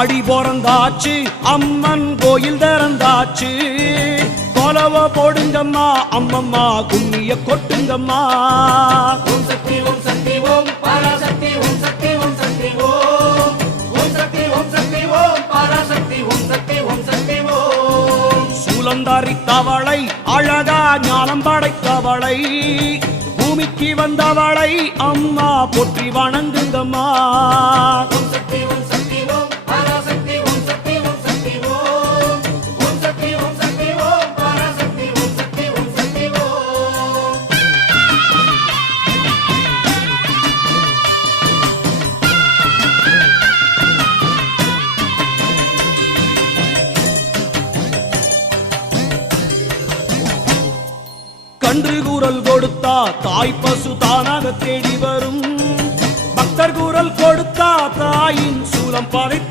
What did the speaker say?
ஆடி பிறந்தாச்சு அம்மன் கோயில் திறந்தாச்சு கொலவ போடுங்கம்மா அம்மம்மா கும்மிய கொட்டுங்கம்மா ஓம் சக்தி ஓம் சக்தி ஓம் பராசக்தி ஓம் சக்தி ஓம் சக்தி ஓம் ஓம் சக்தி ஓம் சக்தி ஓம் பராசக்தி ஓம் சக்தி ஓம் சக்தி ஓம் சூலந்தாரி தவளை அழகா ஞானம் படைத்தவளை பூமிக்கு வந்தவளை அம்மா போற்றி வணங்குங்கம்மா ஓம் சக்தி ஓம் சக்தி ஓம் பராசக்தி ஓம் சக்தி ஓம் சக்தி ஓம் ஓம் சக்தி ஓம் சக்தி ஓம் பராசக்தி ஓம் சக்தி ஓம் சக்தி ஓம் கன்று கூறல் கொடுத்தா தாய் பசு தானாக தேடி வரும் பக்தர் கூறல் கொடுத்தா தாயின் சூலம் பதை